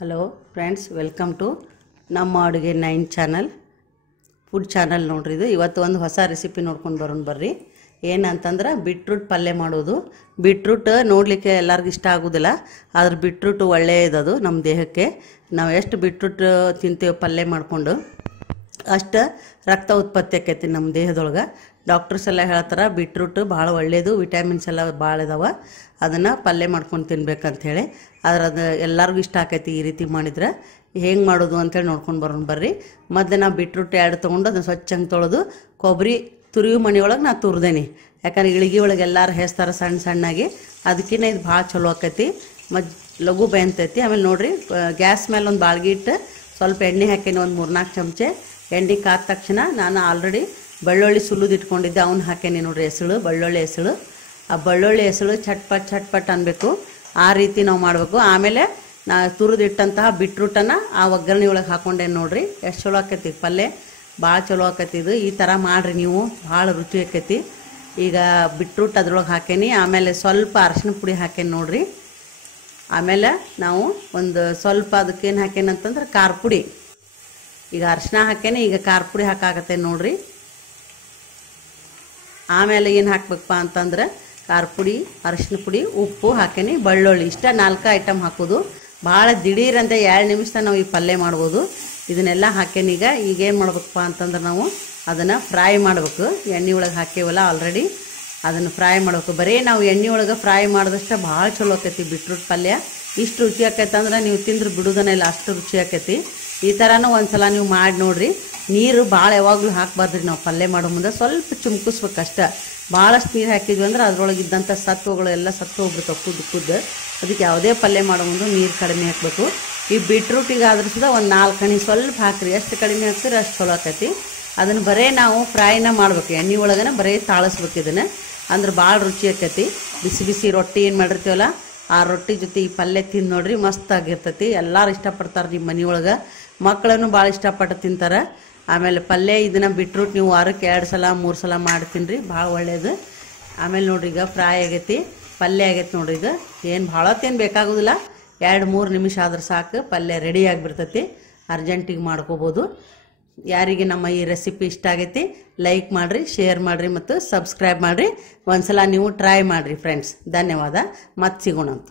Hello friends, welcome to ನಮ್ಮ ಅಡುಗೆ 9 channel food channel. ನೋಡ್ರಿ, ಇದು ಇವತ್ತು ಒಂದು ಹೊಸ ರೆಸಿಪಿ ನೋಡ್ಕೊಂಡು ಬರೋಣ ಬರ್ರಿ. ಏನಂತಂದ್ರೆ ಬೀಟ್ರೂಟ್ ಪಲ್ಯ ಮಾಡೋದು. ಬೀಟ್ರೂಟ್ ನೋಡಲಿಕ್ಕೆ ಎಲ್ಲರಿಗೂ ಇಷ್ಟ ಆಗೋದಿಲ್ಲ, ಆದ್ರೆ ಬೀಟ್ರೂಟ್ ಒಳ್ಳೆಯದದು ನಮ್ಮ ದೇಹಕ್ಕೆ. ನಾವು ಎಷ್ಟು ಬೀಟ್ರೂಟ್ ತಿಂತೀವಿ ಪಲ್ಯ ಮಾಡಿಕೊಂಡು ಅಷ್ಟು ರಕ್ತ ಉತ್ಪತ್ತಿ ಆಕೈತಿ ನಮ್ಮ ದೇಹದೊಳಗೆ. ಡಾಕ್ಟರ್ಸ್ ಎಲ್ಲ ಹೇಳ್ತಾರೆ ಬೀಟ್ರೂಟ್ ಭಾಳ ಒಳ್ಳೆಯದು, ವಿಟಮಿನ್ಸ್ ಎಲ್ಲ ಭಾಳ ಇದಾವೆ, ಅದನ್ನು ಪಲ್ಯ ಮಾಡ್ಕೊಂಡು ತಿನ್ಬೇಕಂಥೇಳಿ. ಆದ್ರೆ ಅದು ಎಲ್ಲರಿಗೂ ಇಷ್ಟ ಆಕೈತಿ ಈ ರೀತಿ ಮಾಡಿದ್ರೆ. ಹೆಂಗೆ ಮಾಡೋದು ಅಂತೇಳಿ ನೋಡ್ಕೊಂಡು ಬರೋಣ ಬರ್ರಿ. ಮೊದಲು ನಾವು ಬೀಟ್ರೂಟ್ 2 ತೊಗೊಂಡು ಅದನ್ನು ಸ್ವಚ್ಛಂಗೆ ತೊಳೆದು ಕೊಬ್ಬರಿ ತುರಿಯು ಮನೆಯೊಳಗೆ ನಾನು ತುರಿದೇನಿ. ಯಾಕಂದ್ರೆ ಇಳಿಗೆ ಒಳಗೆ ಎಲ್ಲರೂ ಹೇಸ್ತಾರೆ ಸಣ್ಣ ಸಣ್ಣಾಗಿ, ಅದಕ್ಕಿಂತ ಇದು ಭಾಳ ಚಲೋ ಆಕೈತಿ, ಲಘು ಬೇಯ್ತೈತಿ. ಆಮೇಲೆ ನೋಡಿರಿ, ಗ್ಯಾಸ್ ಮೇಲೆ ಒಂದು ಬಾಳ್ಗೆ ಇಟ್ಟು ಸ್ವಲ್ಪ ಎಣ್ಣೆ ಹಾಕೀನಿ, ಒಂದು 3-4 ಚಮಚೆ ಎಣ್ಣೆ ಕಾದ ತಕ್ಷಣ ನಾನು ಆಲ್ರೆಡಿ ಬೆಳ್ಳುಳ್ಳಿ ಸುಲಿದು ಇಟ್ಕೊಂಡಿದ್ದೆ, ಅವ್ನು ಹಾಕೇನಿ ನೋಡಿರಿ. ಎಸಳು, ಬೆಳ್ಳುಳ್ಳಿ ಎಸಳು, ಆ ಬೆಳ್ಳುಳ್ಳಿ ಎಸಳು ಚಟ್ಪಟ್ ಅನ್ಬೇಕು, ಆ ರೀತಿ ನಾವು ಮಾಡಬೇಕು. ಆಮೇಲೆ ನಾ ತುರಿದಿಟ್ಟಂತಹ ಬೀಟ್ರೂಟನ್ನು ಆ ಒಗ್ಗರಣೆ ಒಳಗೆ ಹಾಕ್ಕೊಂಡೇನು ನೋಡಿರಿ. ಎಷ್ಟು ಚಲೋ ಆಕೈತಿ ಪಲ್ಯ, ಭಾಳ ಚಲೋ ಆಕೈತಿ ಇದು. ಈ ಥರ ಮಾಡಿರಿ ನೀವು, ಭಾಳ ರುಚಿ ಆಕೈತಿ. ಈಗ ಬೀಟ್ರೂಟ್ ಅದ್ರೊಳಗೆ ಹಾಕೇನಿ, ಆಮೇಲೆ ಸ್ವಲ್ಪ ಅರಶಿನ ಪುಡಿ ಹಾಕೇನಿ ನೋಡಿರಿ. ಆಮೇಲೆ ನಾವು ಒಂದು ಸ್ವಲ್ಪ ಅದಕ್ಕೇನು ಹಾಕೇನಿ ಅಂತಂದ್ರೆ ಖಾರ ಪುಡಿ. ಈಗ ಅರಶಿನ ಹಾಕೇನಿ, ಈಗ ಖಾರ ಪುಡಿ ಹಾಕಾಕತ್ತೆ ನೋಡಿರಿ. ಆಮೇಲೆ ಏನು ಹಾಕ್ಬೇಕಪ್ಪ ಅಂತಂದ್ರೆ ಖಾರ ಪುಡಿ, ಅರಶಿನ ಪುಡಿ, ಉಪ್ಪು ಹಾಕೇನಿ, ಬೆಳ್ಳುಳ್ಳಿ, ಇಷ್ಟ 4 ಐಟಮ್ ಹಾಕೋದು. ಭಾಳ ದಿಢೀರಂತೆ 2 ನಿಮಿಷ ನಾವು ಈ ಪಲ್ಯ ಮಾಡ್ಬೋದು. ಇದನ್ನೆಲ್ಲ ಹಾಕೇನಿ. ಈಗೇನು ಮಾಡ್ಬೇಕಪ್ಪ ಅಂತಂದ್ರೆ ನಾವು ಅದನ್ನು ಫ್ರೈ ಮಾಡಬೇಕು. ಎಣ್ಣೆ ಒಳಗೆ ಹಾಕೇವಲ್ಲ ಆಲ್ರೆಡಿ, ಅದನ್ನು ಫ್ರೈ ಮಾಡಬೇಕು. ಬರೀ ನಾವು ಎಣ್ಣೆ ಒಳಗೆ ಫ್ರೈ ಮಾಡಿದಷ್ಟೇ ಭಾಳ ಚಲೋ ಆಕೈತಿ ಬೀಟ್ರೂಟ್ ಪಲ್ಯ. ಇಷ್ಟು ರುಚಿ ಆಕೈತೆ ಅಂದ್ರೆ ನೀವು ತಿಂದ್ರೆ ಬಿಡೋದನ್ನ ಇಲ್ಲ, ಅಷ್ಟು ರುಚಿ ಆಕೈತಿ. ಈ ಥರನೂ ಒಂದು ಸಲ ನೀವು ಮಾಡಿ ನೋಡಿರಿ. ನೀರು ಭಾಳ ಯಾವಾಗಲೂ ಹಾಕಬಾರ್ದ್ರಿ, ನಾವು ಪಲ್ಯ ಮಾಡೋ ಮುಂದೆ ಸ್ವಲ್ಪ ಚುಮ್ಕಿಸ್ಬೇಕಷ್ಟ. ಭಾಳಷ್ಟು ನೀರು ಹಾಕಿದ್ವಿ ಅಂದ್ರೆ ಅದ್ರೊಳಗಿದ್ದಂಥ ಸತ್ವಗಳು ಎಲ್ಲ ಸತ್ತು ಹೋಗ್ಬಿಡ್ತಾವೆ ಕುದ್ದು. ಅದಕ್ಕೆ ಯಾವುದೇ ಪಲ್ಯ ಮಾಡೋ ಮುಂದೆ ನೀರು ಕಡಿಮೆ ಹಾಕಬೇಕು. ಈ ಬೀಟ್ರೂಟಿಗೆ ಆದ್ರೂ ಸುದ ಒಂದು 4 ಹನಿ ಸ್ವಲ್ಪ ಹಾಕಿರಿ, ಎಷ್ಟು ಕಡಿಮೆ ಹಾಕ್ತೀರಿ ಅಷ್ಟು ಚಲೋ ಆಕೈತಿ. ಅದನ್ನು ಬರೀ ನಾವು ಫ್ರೈನ ಮಾಡಬೇಕು, ಎಣ್ಣೆ ಒಳಗನ ಬರೀ ತಾಳಿಸ್ಬೇಕು ಇದನ್ನು, ಅಂದ್ರೆ ಭಾಳ ರುಚಿ ಆಕೈತಿ. ಬಿಸಿ ಬಿಸಿ ರೊಟ್ಟಿ ಏನು ಮಾಡಿರ್ತೀವಲ್ಲ, ಆ ರೊಟ್ಟಿ ಜೊತೆ ಈ ಪಲ್ಯ ತಿಂದು ನೋಡ್ರಿ, ಮಸ್ತ್ ಆಗಿರ್ತೈತಿ. ಎಲ್ಲರೂ ಇಷ್ಟಪಡ್ತಾರೆ ನಿಮ್ಮ ಮನೆಯೊಳಗೆ, ಮಕ್ಕಳನ್ನು ಭಾಳ ಇಷ್ಟಪಟ್ಟು ತಿಂತಾರೆ. ಆಮೇಲೆ ಪಲ್ಯ ಇದನ್ನು ಬೀಟ್ರೂಟ್ ನೀವು ವಾರಕ್ಕೆ 2 ಸಲ 3 ಸಲ ಮಾಡಿ ತಿನ್ನಿರಿ, ಭಾಳ ಒಳ್ಳೆಯದು. ಆಮೇಲೆ ನೋಡ್ರಿ, ಈಗ ಫ್ರೈ ಆಗೈತಿ, ಪಲ್ಯ ಆಗೈತಿ ನೋಡ್ರಿ. ಈಗ ಏನು ಭಾಳ ಹೊತ್ತೇನು ಬೇಕಾಗೋದಿಲ್ಲ, 2-3 ನಿಮಿಷ ಆದ್ರೆ ಸಾಕು, ಪಲ್ಯ ರೆಡಿ ಆಗಿಬಿಡ್ತೈತಿ. ಅರ್ಜೆಂಟಿಗೆ ಮಾಡ್ಕೋಬೋದು. ಯಾರಿಗೆ ನಮ್ಮ ಈ ರೆಸಿಪಿ ಇಷ್ಟ ಆಗೈತಿ ಲೈಕ್ ಮಾಡಿರಿ, ಶೇರ್ ಮಾಡಿರಿ ಮತ್ತು ಸಬ್ಸ್ಕ್ರೈಬ್ ಮಾಡಿರಿ. ಒಂದು ಸಲ ನೀವು ಟ್ರೈ ಮಾಡಿರಿ ಫ್ರೆಂಡ್ಸ್. ಧನ್ಯವಾದ. ಮತ್ತೆ ಸಿಗೋಣಂತ.